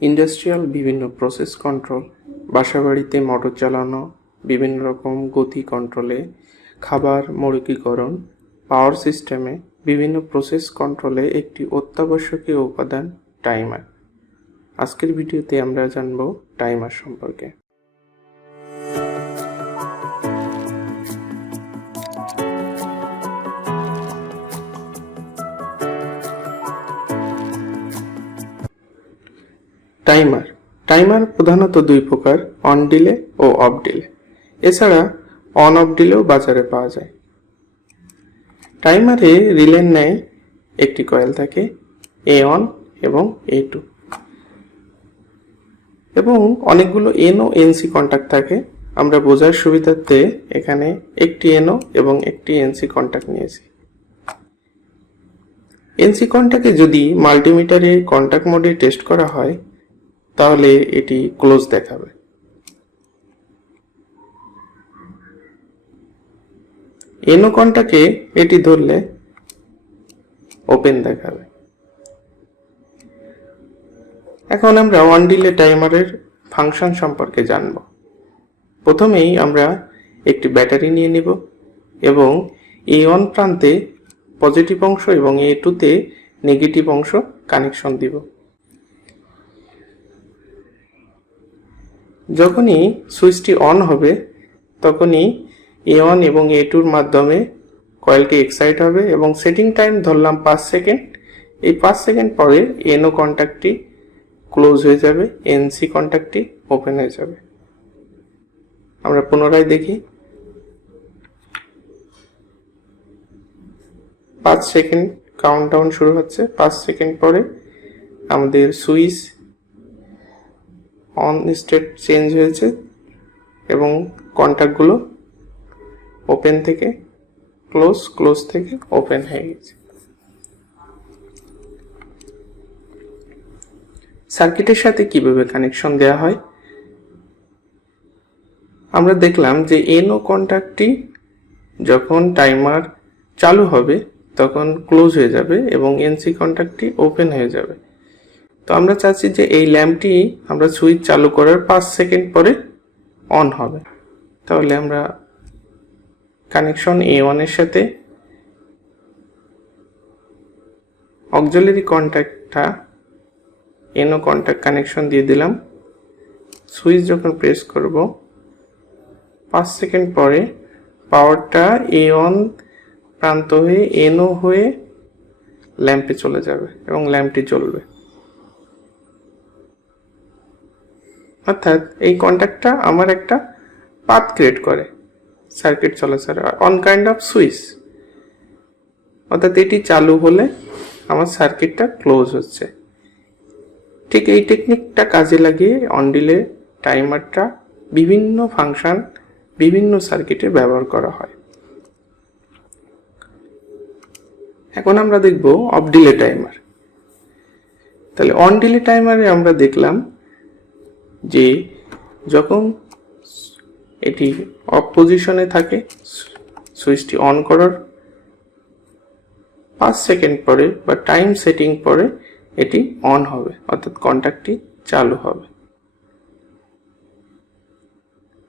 Industrial বিভিন্ন process control, বাসাবাড়িতে motor চালানো, বিভিন্ন রকম গতি কন্ট্রোলে, খাবার মৌলিকীকরণ, পাওয়ার সিস্টেমে বিভিন্ন প্রসেস কন্ট্রোলে একটি অত্যাবশ্যকীয় উপাদান টাইমার। আজকের ভিডিওতে আমরা জানব টাইমার সম্পর্কে। টাইমার প্রধানত দুই প্রকার, অন ডিলে ও অফ ডিলে। এছাড়া অন অফ ডিলেও বাজারে পাওয়া যায়। টাইমারে রিলের ন্যায় একটি কয়েল থাকে, A1 এবং A2, এবং অনেকগুলো এন ও এনসি কন্ট্যাক্ট থাকে। আমরা বোঝার সুবিধার্থে এখানে একটি এনও এবং একটি এনসি কন্ট্যাক্ট নিয়েছি। এনসি কন্ট্যাক্টে যদি মাল্টিমিটারে কন্ট্যাক্ট মোডে টেস্ট করা হয় তাহলে এটি ক্লোজ দেখাবে। এনও কন্ট্যাক্টে এটি ধরলে ওপেন দেখাবে। এখন আমরা অন ডিলে টাইমারের ফাংশন সম্পর্কে জানব। প্রথমেই আমরা একটি ব্যাটারি নিয়ে নিব এবং A1 প্রান্তে পজিটিভ অংশ এবং A2 তে নেগেটিভ অংশ কানেকশন দিব। যখনই সুইচটি অন হবে তখনই A1 এবং A2 এর মাধ্যমে কয়েলটি এক্সাইট হবে এবং সেটিং টাইম ধরলাম 5 সেকেন্ড। এই 5 সেকেন্ড পরে NO কন্ট্যাক্টটি ক্লোজ হয়ে যাবে, NC কন্ট্যাক্টটি ওপেন হয়ে যাবে। আমরা পুনরায় দেখি। 5 সেকেন্ড কাউন্টডাউন শুরু হচ্ছে। 5 সেকেন্ড পরে আমাদের সুইচ অন স্টেট চেঞ্জ হয়েছে এবং কন্ট্যাক্টগুলো ওপেন থেকে ক্লোজ, ক্লোজ থেকে ওপেন হয়ে গেছে। সার্কিটের সাথে কিভাবে কানেকশন দেওয়া হয় আমরা দেখলাম যে এনও কন্ট্যাক্টটি যখন টাইমার চালু হবে তখন ক্লোজ হয়ে যাবে এবং এনসি কন্ট্যাক্টটি ওপেন হয়ে যাবে। তো আমরা চাচ্ছি যে এই ল্যাম্পটি আমরা সুইচ চালু করার 5 সেকেন্ড পরে অন হবে। তাহলে আমরা কানেকশন A1 এর সাথে অক্সিলারি কন্ট্যাক্টটা NO কন্ট্যাক্ট কানেকশন দিয়ে দিলাম। সুইচ যখন প্রেস করব 5 সেকেন্ড পরে পাওয়ারটা A1 প্রান্ত হয়ে NO হয়ে ল্যাম্পে চলে যাবে এবং ল্যাম্পটি জ্বলবে। অর্থাৎ এই কন্ট্যাক্টটা আমার একটা পাথ ক্রিয়েট করে সার্কিট চলাচল অন কাইন্ড অফ সুইচ। অর্থাৎ এটি চালু হলে আমার সার্কিটটা ক্লোজ হচ্ছে। ঠিক এই টেকনিকটা কাজে লাগিয়ে অন ডিলে টাইমারটা বিভিন্ন ফাংশন বিভিন্ন সার্কিটে ব্যবহার করা হয়। এখন আমরা দেখব অফ ডিলে টাইমার। তাহলে অন ডিলে টাইমারে আমরা দেখলাম যে যখন এটি অফ পজিশনে থাকে সুইচটি অন করার 5 সেকেন্ড পরে বা টাইম সেটিং পরে এটি অন হবে, অর্থাৎ কন্ট্যাক্টটি চালু হবে।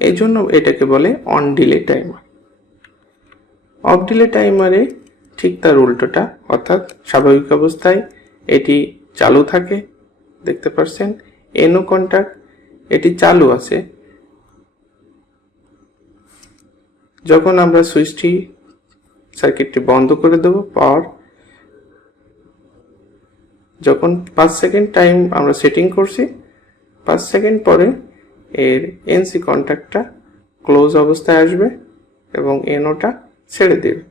এই জন্য এটাকে বলে on delay timer. Off delay টাইমারে ঠিক তার উল্টোটা, অর্থাৎ স্বাভাবিক অবস্থায় এটি চালু থাকে, দেখতে পাচ্ছেন NO কন্ট্যাক্ট এটি চালু আছে। যখন আমরা সুইচটি সার্কিটটি বন্ধ করে দেব, পাওয়ার যখন 5 সেকেন্ড টাইম আমরা সেটিং করছি, 5 সেকেন্ড পরে এর NC কন্ট্যাক্টটা ক্লোজ অবস্থায় আসবে এবং NOটা ছেড়ে দেবে।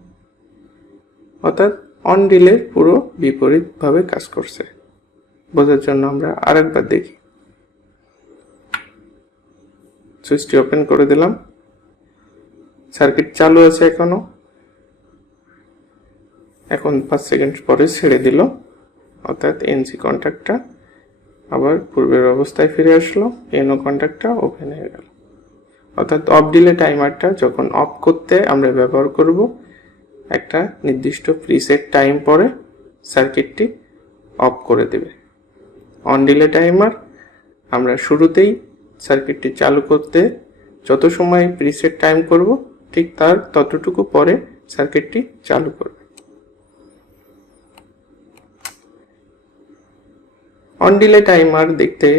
অর্থাৎ অন ডিলে পুরো বিপরীতভাবে কাজ করছে। বোঝার জন্য আমরা আরেকবার দেখি। সুইচটি ওপেন করে দিলাম, সার্কিট চালু আছে এখনো। এখন 5 সেকেন্ড পরে ছেড়ে দিল, অর্থাৎ NC কন্ট্যাক্টটা আবার পূর্বের অবস্থায় ফিরে আসলো, NO কন্ট্যাক্টটা ওপেন হয়ে গেল। অর্থাৎ অফ ডিলে টাইমারটা যখন অফ করতে আমরা ব্যবহার করব একটা নির্দিষ্ট প্রিসেট টাইম পরে সার্কিটটি অফ করে দেবে। অন ডিলে টাইমার আমরা শুরুতেই সার্কিটটি চালু করতে যত সময় প্রিসেট টাইম করব ঠিক তার ততটুকু পরে সার্কিটটি চালু করবে। অন ডিলে টাইমার দেখতে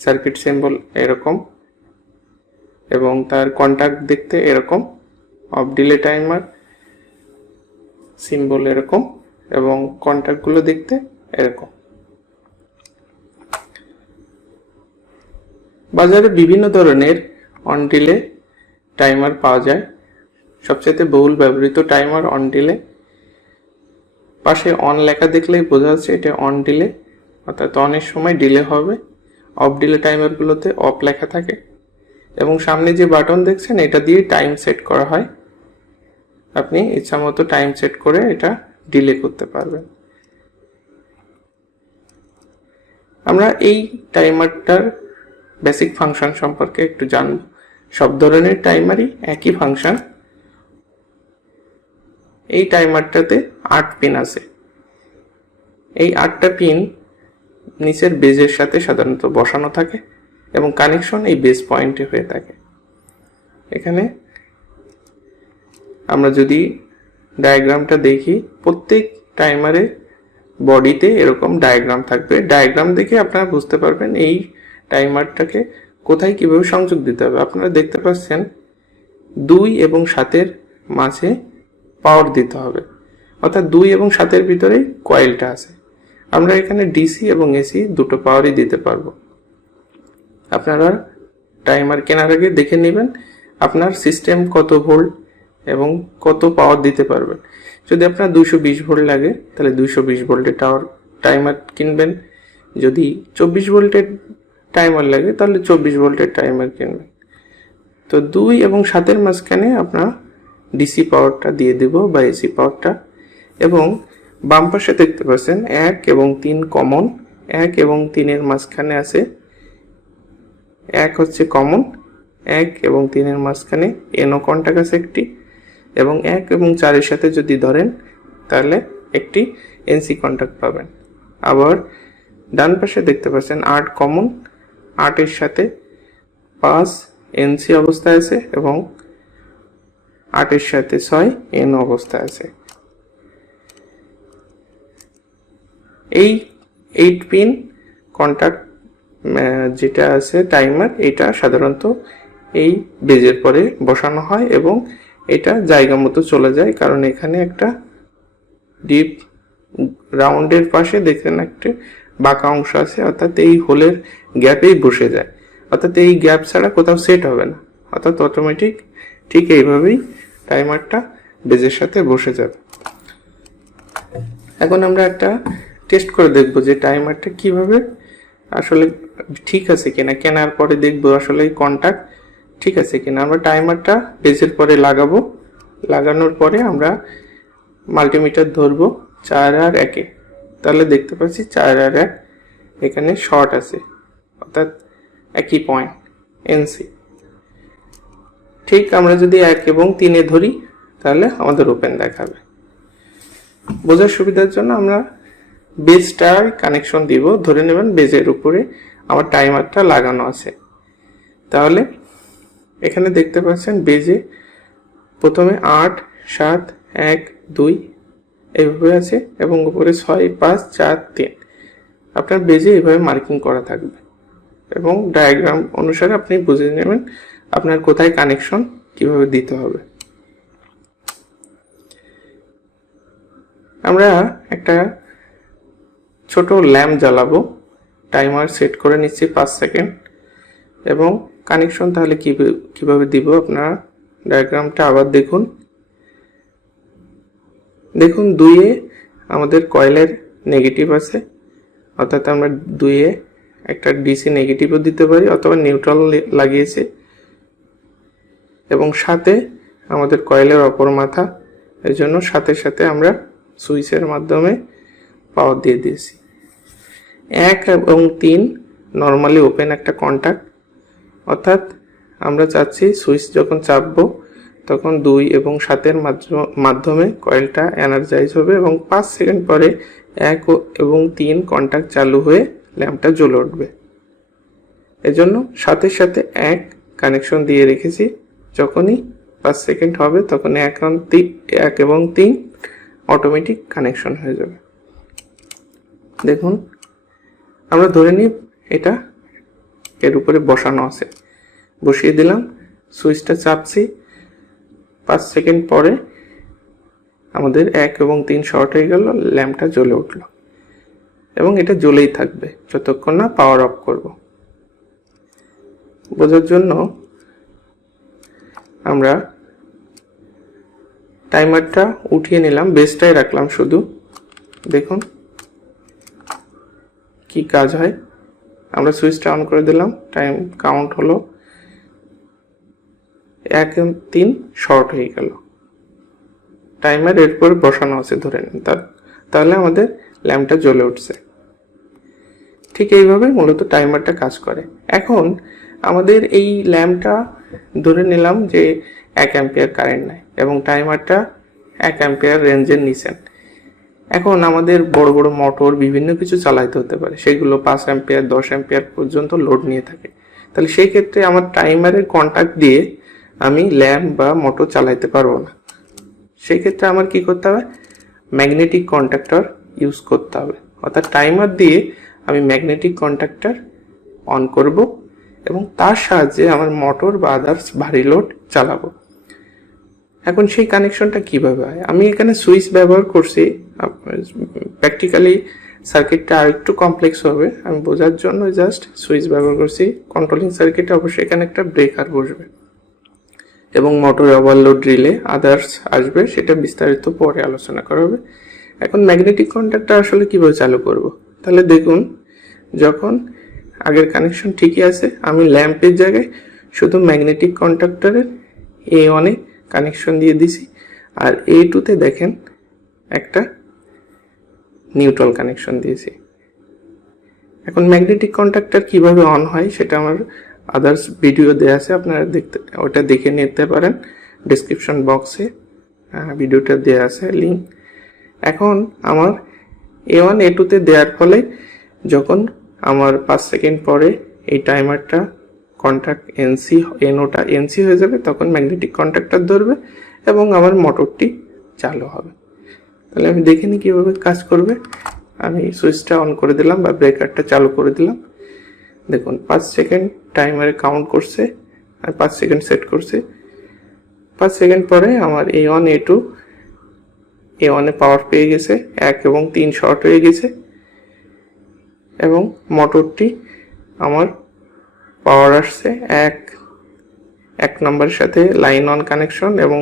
সার্কিট সিম্বল এরকম এবং তার কন্টাক্ট দেখতে এরকম। অফ ডিলে টাইমার সিম্বল এরকম এবং কন্টাক্টগুলো দেখতে এরকম। বাজারে বিভিন্ন ধরনের অন ডিলে টাইমার পাওয়া যায়। সবচেয়ে বহুল ব্যবহৃত টাইমার অন ডিলে। পাশে অন লেখা দেখলেই বোঝা যাচ্ছে এটা অন ডিলে, অর্থাৎ অনের সময় ডিলে হবে। অফ ডিলে টাইমারগুলোতে অফ লেখা থাকে এবং সামনে যে বাটন দেখছেন এটা দিয়ে টাইম সেট করা হয়। আপনি ইচ্ছামতো টাইম সেট করে এটা ডিলে করতে পারবেন। আমরা এই টাইমারটার বেসিক ফাংশন সম্পর্কে একটু জানব। সব ধরনের টাইমারই একই ফাংশন। এই টাইমারটাতে 8 পিন আছে। এই 8টা পিন নিচের বেজের সাথে সাধারণত বসানো থাকে এবং কানেকশন এই বেস পয়েন্টে হয়ে থাকে। এখানে আমরা যদি ডায়াগ্রামটা দেখি, প্রত্যেক টাইমারে বডিতে এরকম ডায়াগ্রাম থাকবে। ডায়াগ্রাম দেখে আপনারা বুঝতে পারবেন এই টাইমারটাকে কোথায় কিভাবে সংযোগ দিতে হবে। আপনারা দেখতে পাচ্ছেন 2 এবং 7-এর মাঝে পাওয়ার দিতে হবে, অর্থাৎ 2 এবং 7-এর ভিতরেই কয়েলটা আছে। আমরা এখানে ডিসি এবং এসি দুটো পাওয়ারই দিতে পারবো। আপনারা টাইমার কেনার আগে দেখে নেবেন আপনার সিস্টেম কত ভোল্ট এবং কত পাওয়ার দিতে পারবেন। যদি আপনার 220 ভোল্ট লাগে তাহলে 220 ভোল্টের টাইমার কিনবেন। যদি 24 ভোল্টের টাইমার লাগে তাহলে 24 ভোল্টের টাইমার কিনবেন। তো 2 এবং 7-এর মাঝখানে আপনার ডিসি পাওয়ারটা দিয়ে দেব বা এসি পাওয়ারটা। এবং বাম পাশে দেখতে পাচ্ছেন 1 এবং 3 কমন। 1 এবং 3-এর মাঝখানে আছে 1 হচ্ছে কমন। 1 এবং 3-এর মাঝখানে এনও কন্টাক্ট আছে একটি, এবং 1 এবং 4-এর সাথে যদি ধরেন তাহলে একটি এনসি কন্টাক্ট পাবেন। আবার ডান পাশে দেখতে পাচ্ছেন 8 কমন। 8-এর সাথে 5 এনসি অবস্থায় আছে এবং 8-এর সাথে 6 এন অবস্থায় আছে। এই 8 পিন কন্টাক্ট যেটা আছে টাইমার, এটা সাধারণত এই বেজের পরে বসানো হয় এবং এটা জায়গা মতো চলে যায়, কারণ এখানে একটা ডিপ রাউন্ডের পাশে দেখেন একটা বাঁকা অংশ আছে, অর্থাৎ এই হোলের গ্যাপেই বসে যায়। অর্থাৎ এই গ্যাপ ছাড়া কোথাও সেট হবে না, অর্থাৎ অটোমেটিক ঠিক এইভাবেই টাইমারটা বেজের সাথে বসে যাবে। এখন আমরা একটা টেস্ট করে দেখব যে টাইমারটা কিভাবে আসলে ঠিক আছে কিনা। কেনার পরে দেখব আসলে এই কন্টাক্ট ঠিক আছে কিনা। আমরা টাইমারটা বেজের পরে লাগাবো। লাগানোর পরে আমরা মাল্টিমিটার ধরবো 4 আর 1-এ। তাহলে দেখতে পাচ্ছি 4 আর 1 এখানে শর্ট আছে, অর্থাৎ একই পয়েন্ট এনসি। ঠিক আমরা যদি 1 এবং 3-এ ধরি তাহলে আমাদের ওপেন দেখাবে। বোঝার সুবিধার জন্য আমরা বেজটার কানেকশন দিব। ধরে নেবেন বেজের উপরে আমার টাইমারটা লাগানো আছে। তাহলে এখানে দেখতে পাচ্ছেন বেজে প্রথমে 8, 7, 1, 2 এইভাবে আছে এবং উপরে 6, 5, 4, 3 আপনার বেজে এইভাবে মার্কিং করা থাকবে এবং ডায়াগ্রাম অনুসারে আপনি বুঝে নেবেন আপনার কোথায় কানেকশন কিভাবে দিতে হবে। আমরা একটা ছোট ল্যাম্প জ্বালাবো। টাইমার সেট করে নিচ্ছি 5 সেকেন্ড এবং কানেকশন তাহলে কিভাবে দিব আপনারা ডায়াগ্রামটা আবার দেখুন। দেখুন 2-এ আমাদের কয়েলের নেগেটিভ আছে, অর্থাৎ আমরা 2-এ একটা ডিসি নেগেটিভও দিতে পারি অথবা নিউট্রাল লাগিয়েছে, এবং 7-এ আমাদের কয়েলের অপর মাথা, এর জন্য সাথে সাথে আমরা সুইচের মাধ্যমে পাওয়ার দিয়ে দিয়েছি। 1 এবং 3 নর্মালি ওপেন একটা কন্টাক্ট, অর্থাৎ আমরা চাচ্ছি সুইচ যখন চাপবো তখন 2 এবং 7-এর মাধ্যমে কয়েলটা এনার্জাইজ হবে এবং 5 সেকেন্ড পরে 1 এবং 3 কন্টাক্ট চালু হয়ে ল্যাম্পটা জ্বলে উঠবে। এজন্য সাথে সাথে 1 কানেকশন দিয়ে রেখেছি। যখনই 5 সেকেন্ড হবে তখন 1 এবং 3 অটোমেটিক কানেকশন হয়ে যাবে। দেখুন, আমরা ধরে নিই এটা এর উপরে বসানো আছে, বসিয়ে দিলাম, সুইচটা চাপছি, 5 সেকেন্ড পরে আমাদের 1 এবং 3 শর্ট হয়ে গেল, ল্যাম্পটা জ্বলে উঠল এবং এটা জ্বলেই থাকবে যতক্ষণ না পাওয়ার অফ করব। বোঝার জন্য আমরা টাইমারটা উঠিয়ে নিলাম, বেসটাই রাখলাম শুধু। দেখুন কি কাজ হয়। আমরা সুইচটা অন করে দিলাম, টাইম কাউন্ট হলো 1 এবং 3 শর্ট হয়ে গেল। টাইমার এরপর বসানো আছে ধরে নিন, তাহলে আমাদের ল্যাম্পটা জ্বলে উঠছে। ঠিক এইভাবে মূলত টাইমারটা কাজ করে। এখন আমাদের এই ল্যাম্পটা ধরে নিলাম যে 1 অ্যাম্পিয়ার কারেন্ট নেয় এবং টাইমারটা 1 অ্যাম্পিয়ার রেঞ্জের নিচেন। এখন আমাদের বড় বড় মোটর বিভিন্ন কিছু চালাইতে হতে পারে, সেগুলো 5 অ্যাম্পিয়ার 10 অ্যাম্পিয়ার পর্যন্ত লোড নিয়ে থাকে। তাহলে সেই ক্ষেত্রে আমার টাইমারের কন্ট্যাক্ট দিয়ে আমি ল্যাম্প বা মোটর চালাইতে পারবো না। সেই ক্ষেত্রে আমার কি করতে হবে, ম্যাগনেটিক কন্ট্যাক্টর ইউজ করতে হবে। অর্থাৎ টাইমার দিয়ে আমি ম্যাগনেটিক কন্ট্যাক্টর অন করব এবং তার সাহায্যে আমার মোটর বা আদার্স ভারী লোড চালাবো। এখন সেই কানেকশনটা কিভাবে হয়, আমি এখানে সুইচ ব্যবহার করছি। প্র্যাকটিক্যালি সার্কিটটা আর একটু কমপ্লেক্স হবে, আমি বোঝার জন্য জাস্ট সুইচ ব্যবহার করছি। কন্ট্রোলিং সার্কিটে অবশ্যই এখানে একটা ব্রেকার বসবে এবং মোটর ওভারলোড রিলে আদার্স আসবে, সেটা বিস্তারিত পরে আলোচনা করা হবে। এখন ম্যাগনেটিক কন্ট্যাক্টর আসলে কিভাবে চালু করব, তাহলে দেখুন, যখন আগের কানেকশন ঠিকই আছে, আমি ল্যাম্পের জায়গায় শুধু ম্যাগনেটিক কন্ট্যাক্টরের A1 এ কানেকশন দিয়ে দিছি, আর A2 তে দেখেন একটা নিউট্রাল কানেকশন দিয়েছি। এখন ম্যাগনেটিক কন্ট্যাক্টর কিভাবে অন হয় সেটা আমার আদার্স ভিডিও দেওয়া আছে, আপনারা ওটা দেখে নিতে পারেন। ডেসক্রিপশন বক্সে ভিডিওটা দেওয়া আছে লিঙ্ক। এখন আমার A1 A2 তে দেওয়ার ফলে যখন আমার 5 সেকেন্ড পরে এই টাইমারটা কন্ট্যাক্ট এনওটা এনসি হয়ে যাবে, তখন ম্যাগনেটিক কন্ট্যাক্টর ধরবে এবং আমার মোটরটি চালু হবে। তাহলে আমি দেখে নিই কীভাবে কাজ করবে। আমি সুইচটা অন করে দিলাম বা ব্রেকারটা চালু করে দিলাম। দেখুন 5 সেকেন্ড টাইমারে কাউন্ট করছে আর 5 সেকেন্ড সেট করছে। 5 সেকেন্ড পরে আমার A1 A2 A1 এ পাওয়ার পেয়ে গেছে, 1 এবং 3 শর্ট হয়ে গেছে এবং মোটরটি আমার পাওয়ার আসছে 1 নম্বরের সাথে লাইন অন কানেকশন এবং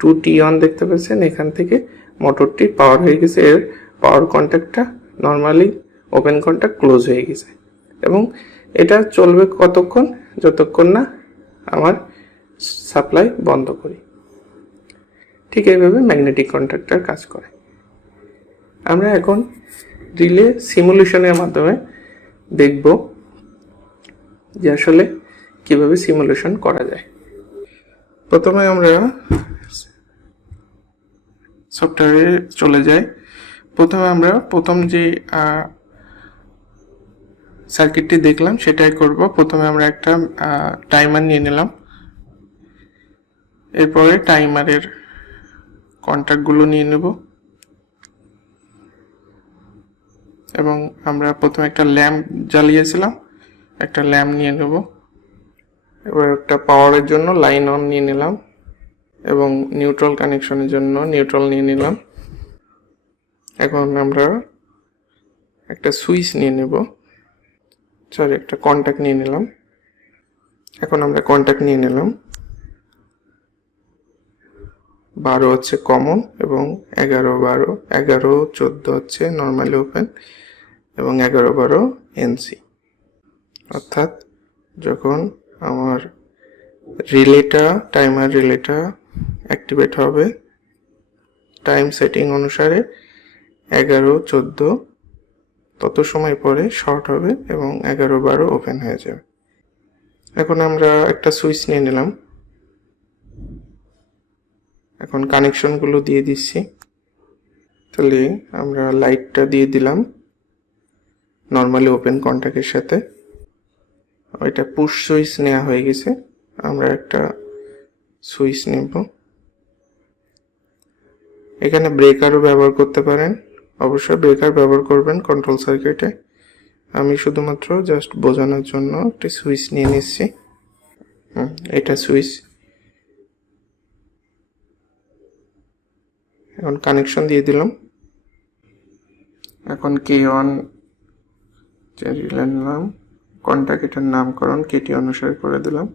2T অন দেখতে পাচ্ছেন, এখান থেকে মোটরটি পাওয়ার হয়ে গেছে। এর পাওয়ার কন্ট্যাক্টটা নর্মালি ওপেন কন্ট্যাক্ট ক্লোজ হয়ে গেছে এবং এটা চলবে কতক্ষণ, যতক্ষণ না আমার সাপ্লাই বন্ধ করি। ঠিক এইভাবে ম্যাগনেটিক কন্ট্যাক্টর কাজ করে। আমরা এখন রিলে সিমুলেশনের মাধ্যমে দেখব যে আসলে কিভাবে সিমুলেশন করা যায়। প্রথমে আমরা সফটওয়্যারে চলে যাই। প্রথমে আমরা প্রথম যে সার্কিটটি দেখলাম সেটাই করব। প্রথমে আমরা একটা টাইমার নিয়ে নিলাম, এরপরে টাইমারের কন্ট্যাক্টগুলো নিয়ে নেব এবং আমরা প্রথমে একটা ল্যাম্প জ্বালিয়েছিলাম, একটা ল্যাম্প নিয়ে নেব। এবার একটা পাওয়ারের জন্য লাইন অন নিয়ে নিলাম এবং নিউট্রাল কানেকশনের জন্য নিউট্রাল নিয়ে নিলাম। এখন আমরা একটা সুইচ নিয়ে নেব, একটা কন্ট্যাক্ট নিয়ে নিলাম। এখন আমরা কন্ট্যাক্ট নিয়ে নিলাম। 12 হচ্ছে কমন এবং 11 14 হচ্ছে নর্মালি ওপেন এবং 11-12 এনসি। অর্থাৎ যখন আমার টাইমার রিলেটা অ্যাক্টিভেট হবে, টাইম সেটিং অনুসারে 11-14 তত সময় পরে শর্ট হবে এবং 11-12 ওপেন হয়ে যাবে। এখন আমরা একটা সুইচ নিয়ে নিলাম, এখন কানেকশনগুলো দিয়ে দিচ্ছি। তাহলে আমরা লাইটটা দিয়ে দিলাম নর্মালি ওপেন কন্ট্যাক্টের সাথে, ওইটা পুশ সুইচ নেওয়া হয়ে গেছে। আমরা একটা সুইচ নেব। এখানে ব্রেকারও ব্যবহার করতে পারেন, অবশ্যই ব্রেকার ব্যবহার করবেন কন্ট্রোল সার্কিটে। আমি শুধুমাত্র জাস্ট বোঝানোর জন্য একটি সুইচ নিয়ে নিচ্ছি। এটা সুইচ। এখন কানেকশন দিয়ে দিলাম। এখন K1 নিলাম, কন্ট্যাক্ট এটার নামকরণ কেটি অনুসারে করে দিলাম।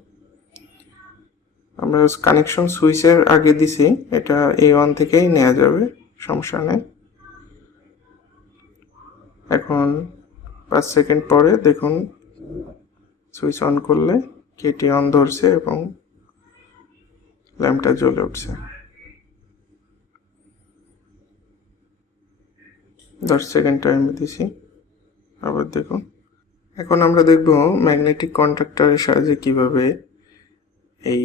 আমরা কানেকশন সুইচের আগে দিছি, এটা A1 থেকেই নেওয়া যাবে, সমস্যা নেই। এখন 5 সেকেন্ড পরে দেখুন সুইচ অন করলে কেটি অন ধরছে এবং ল্যাম্পটা জ্বলে উঠছে। 10 সেকেন্ড টাইম দিছি, আবার দেখুন। এখন আমরা দেখব ম্যাগনেটিক কন্ট্যাক্টরের সাহায্যে কিভাবে এই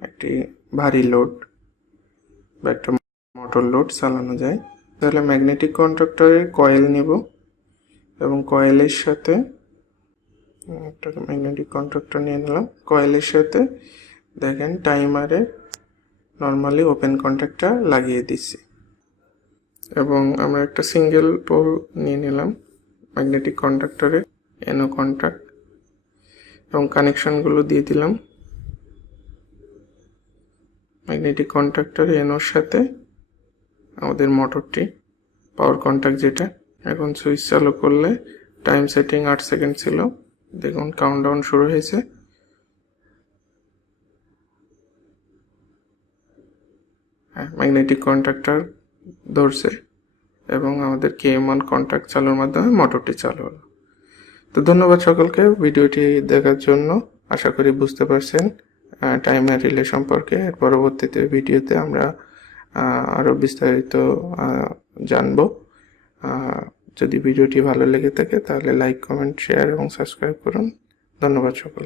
একটি ভারী লোড বা একটা মোটর লোড চালানো যায়। তাহলে ম্যাগনেটিক কন্ট্যাক্টরের কয়েল নেব এবং কয়েলের সাথে একটা ম্যাগনেটিক কন্ট্যাক্টর নিয়ে নিলাম। কয়েলের সাথে দেখেন টাইমারে নর্মালি ওপেন কন্ট্যাক্টটা লাগিয়ে দিচ্ছি এবং আমরা একটা সিঙ্গেল পোল নিয়ে নিলাম ম্যাগনেটিক কন্ট্যাক্টরে, এনো কন্ট্যাক্ট, এবং কানেকশনগুলো দিয়ে দিলাম ম্যাগনেটিক কন্ট্যাক্টর এনোর সাথে আমাদের মোটরটি পাওয়ার কন্ট্যাক্ট যেটা। এখন সুইচ চালু করলে টাইম সেটিং 8 সেকেন্ড ছিল, দেখুন কাউন্টডাউন শুরু হয়েছে। ম্যাগনেটিক কন্ট্যাক্টর ধরছে এবং আমাদের K1 কন্ট্যাক্ট চালুর মাধ্যমে মোটরটি চালু হলো। তো ধন্যবাদ সকলকে ভিডিওটি দেখার জন্য। আশা করি বুঝতে পারছেন টাইমার রিলে সম্পর্কে। এর পরবর্তীতে ভিডিওতে আমরা আরও বিস্তারিত জানব। যদি ভিডিওটি ভালো লেগে থাকে তাহলে লাইক, কমেন্ট, শেয়ার এবং সাবস্ক্রাইব করুন। ধন্যবাদ সকলকে।